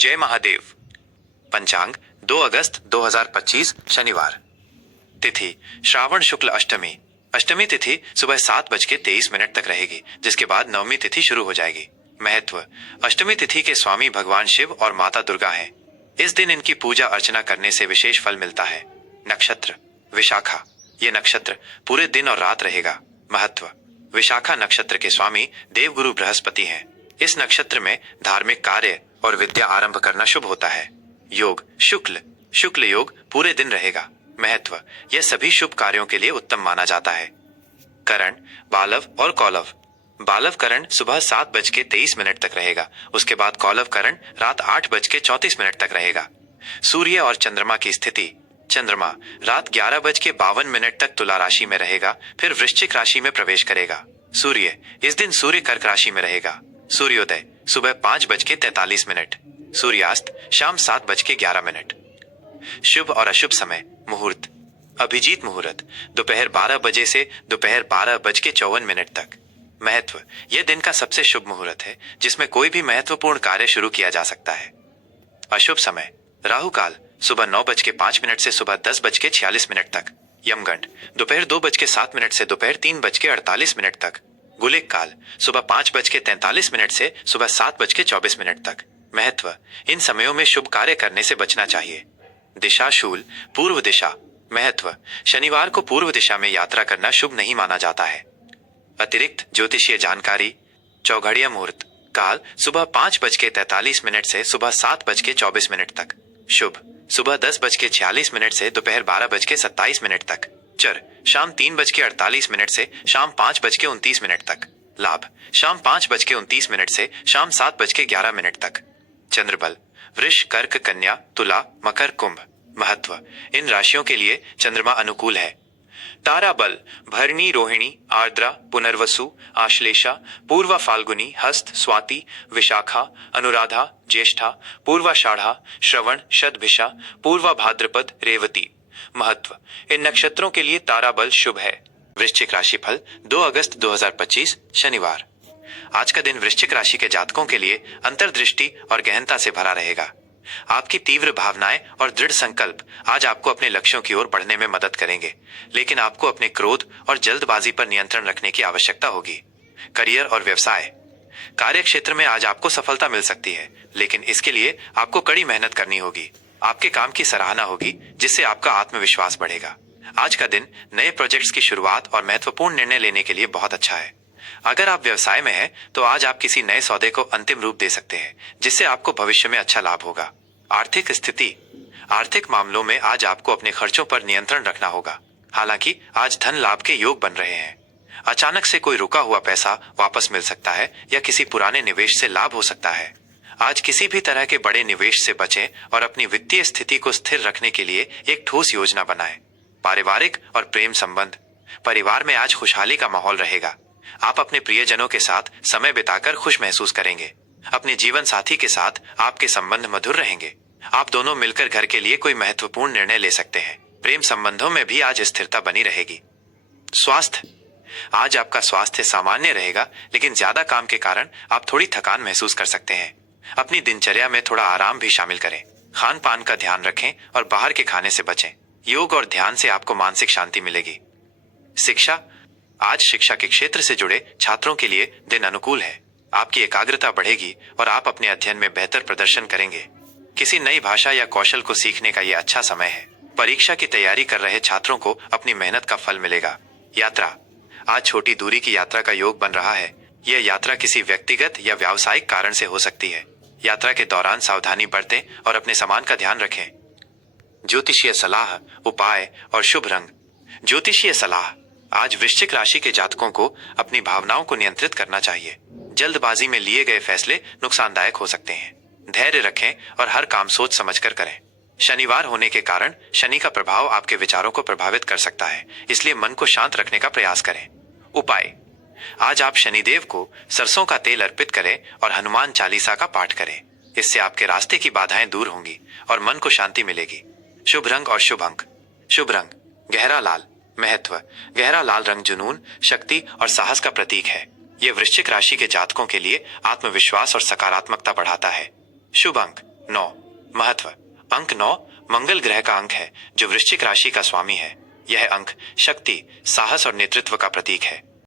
जय महादेव। पंचांग 2 अगस्त 2025 शनिवार। तिथि श्रावण शुक्ल अष्टमी। अष्टमी तिथि सुबह 7:23 तक रहेगी, जिसके बाद नवमी तिथि शुरू हो जाएगी। महत्व: अष्टमी तिथि के स्वामी भगवान शिव और माता दुर्गा हैं। इस दिन इनकी पूजा अर्चना करने से विशेष फल मिलता है। नक्षत्र विशाखा। ये नक्षत्र पूरे दिन और रात रहेगा। महत्व: विशाखा नक्षत्र के स्वामी देवगुरु बृहस्पति हैं। इस नक्षत्र में धार्मिक कार्य और विद्या आरंभ करना शुभ होता है। योग शुक्ल योग पूरे दिन रहेगा। महत्व: यह सभी शुभ कार्यों के लिए उत्तम माना जाता है। करण बालव और कौलव। बालव करण सुबह 7:23 तक रहेगा। उसके बाद कौलव करण रात 8:34 तक रहेगा। सूर्य और चंद्रमा की स्थिति: चंद्रमा रात 11:52 तक तुला राशि में रहेगा, फिर वृश्चिक राशि में प्रवेश करेगा। सूर्य इस दिन सूर्य कर्क राशि में रहेगा। सूर्योदय सुबह 5:43। सूर्यास्त शाम 7:11। शुभ और अशुभ समय: मुहूर्त अभिजीत मुहूर्त दोपहर 12 बजे से दोपहर 12:54 तक। महत्व: यह दिन का सबसे शुभ मुहूर्त है, जिसमें कोई भी महत्वपूर्ण कार्य शुरू किया जा सकता है। अशुभ समय: राहु काल सुबह 9:05 से सुबह 10:46 तक। यमगंड दोपहर 2:07 से दोपहर 3:48 तक। गुलिक काल सुबह 5:43 से सुबह 7:24 तक। महत्व: इन समयों में शुभ कार्य करने से बचना चाहिए। दिशा शूल पूर्व दिशा। महत्व: शनिवार को पूर्व दिशा में यात्रा करना शुभ नहीं माना जाता है। अतिरिक्त ज्योतिषीय जानकारी: चौघड़िया मुहूर्त काल सुबह 5:43 से सुबह 7:24 तक। शुभ सुबह 10:46 से दोपहर 12:27 तक। चर शाम 3:48 से शाम 5:29 तक। लाभ शाम 5:29 से शाम 7:11 तक। चंद्रबल वृष कर्क कन्या तुला मकर कुंभ। महत्व: इन राशियों के लिए चंद्रमा अनुकूल है। तारा बल भरणी रोहिणी आर्द्रा पुनर्वसु आश्लेषा पूर्वा फाल्गुनी हस्त स्वाति विशाखा अनुराधा ज्येष्ठा पूर्वाषाढ़ा श्रवण शतभिषा पूर्वा भाद्रपद रेवती। महत्व: इन नक्षत्रों के लिए तारा बल शुभ है। वृश्चिक राशि फल 2 अगस्त 2025 शनिवार। आज का दिन वृश्चिक राशि के जातकों के लिए अंतर्दृष्टि और गहनता से भरा रहेगा। आपकी तीव्र भावनाएं और दृढ़ संकल्प आज आपको अपने लक्ष्यों की ओर बढ़ने में मदद करेंगे, लेकिन आपको अपने क्रोध और जल्दबाजी पर नियंत्रण रखने की आवश्यकता होगी। करियर और व्यवसाय: कार्य क्षेत्र में आज आपको सफलता मिल सकती है, लेकिन इसके लिए आपको कड़ी मेहनत करनी होगी। आपके काम की सराहना होगी, जिससे आपका आत्मविश्वास बढ़ेगा। आज का दिन नए प्रोजेक्ट्स की शुरुआत और महत्वपूर्ण निर्णय लेने के लिए बहुत अच्छा है। अगर आप व्यवसाय में हैं, तो आज आप किसी नए सौदे को अंतिम रूप दे सकते हैं, जिससे आपको भविष्य में अच्छा लाभ होगा। आर्थिक स्थिति: आर्थिक मामलों में आज आपको अपने खर्चों पर नियंत्रण रखना होगा। हालांकि आज धन लाभ के योग बन रहे हैं। अचानक से कोई रुका हुआ पैसा वापस मिल सकता है या किसी पुराने निवेश से लाभ हो सकता है। आज किसी भी तरह के बड़े निवेश से बचें और अपनी वित्तीय स्थिति को स्थिर रखने के लिए एक ठोस योजना बनाएं। पारिवारिक और प्रेम संबंध: परिवार में आज खुशहाली का माहौल रहेगा। आप अपने प्रियजनों के साथ समय बिताकर खुश महसूस करेंगे। अपने जीवन साथी के साथ आपके संबंध मधुर रहेंगे। आप दोनों मिलकर घर के लिए कोई महत्वपूर्ण निर्णय ले सकते हैं। प्रेम संबंधों में भी आज स्थिरता बनी रहेगी। स्वास्थ्य: आज आपका स्वास्थ्य सामान्य रहेगा, लेकिन ज्यादा काम के कारण आप थोड़ी थकान महसूस कर सकते हैं। अपनी दिनचर्या में थोड़ा आराम भी शामिल करें। खान पान का ध्यान रखें और बाहर के खाने से बचें। योग और ध्यान से आपको मानसिक शांति मिलेगी। शिक्षा: आज शिक्षा के क्षेत्र से जुड़े छात्रों के लिए दिन अनुकूल है। आपकी एकाग्रता बढ़ेगी और आप अपने अध्ययन में बेहतर प्रदर्शन करेंगे। किसी नई भाषा या कौशल को सीखने का यह अच्छा समय है। परीक्षा की तैयारी कर रहे छात्रों को अपनी मेहनत का फल मिलेगा। यात्रा: आज छोटी दूरी की यात्रा का योग बन रहा है। यह यात्रा किसी व्यक्तिगत या व्यावसायिक कारण से हो सकती है। यात्रा के दौरान सावधानी बरतें और अपने सामान का ध्यान रखें। ज्योतिषीय सलाह, उपाय और शुभ रंग। ज्योतिषीय सलाह: आज वृश्चिक राशि के जातकों को अपनी भावनाओं को नियंत्रित करना चाहिए। जल्दबाजी में लिए गए फैसले नुकसानदायक हो सकते हैं। धैर्य रखें और हर काम सोच समझकर करें। शनिवार होने के कारण शनि का प्रभाव आपके विचारों को प्रभावित कर सकता है, इसलिए मन को शांत रखने का प्रयास करें। उपाय: आज आप शनिदेव को सरसों का तेल अर्पित करें और हनुमान चालीसा का पाठ करें। इससे आपके रास्ते की बाधाएं दूर होंगी और मन को शांति मिलेगी। शुभ रंग और शुभ अंक। शुभ रंग गहरा लाल। महत्व: गहरा लाल रंग जुनून, शक्ति और साहस का प्रतीक है। यह वृश्चिक राशि के जातकों के लिए आत्मविश्वास और सकारात्मकता बढ़ाता है। शुभ अंक 9 महत्व। अंक 9 मंगल ग्रह का अंक है जो वृश्चिक राशि का स्वामी है। यह अंक शक्ति, साहस और नेतृत्व का प्रतीक है।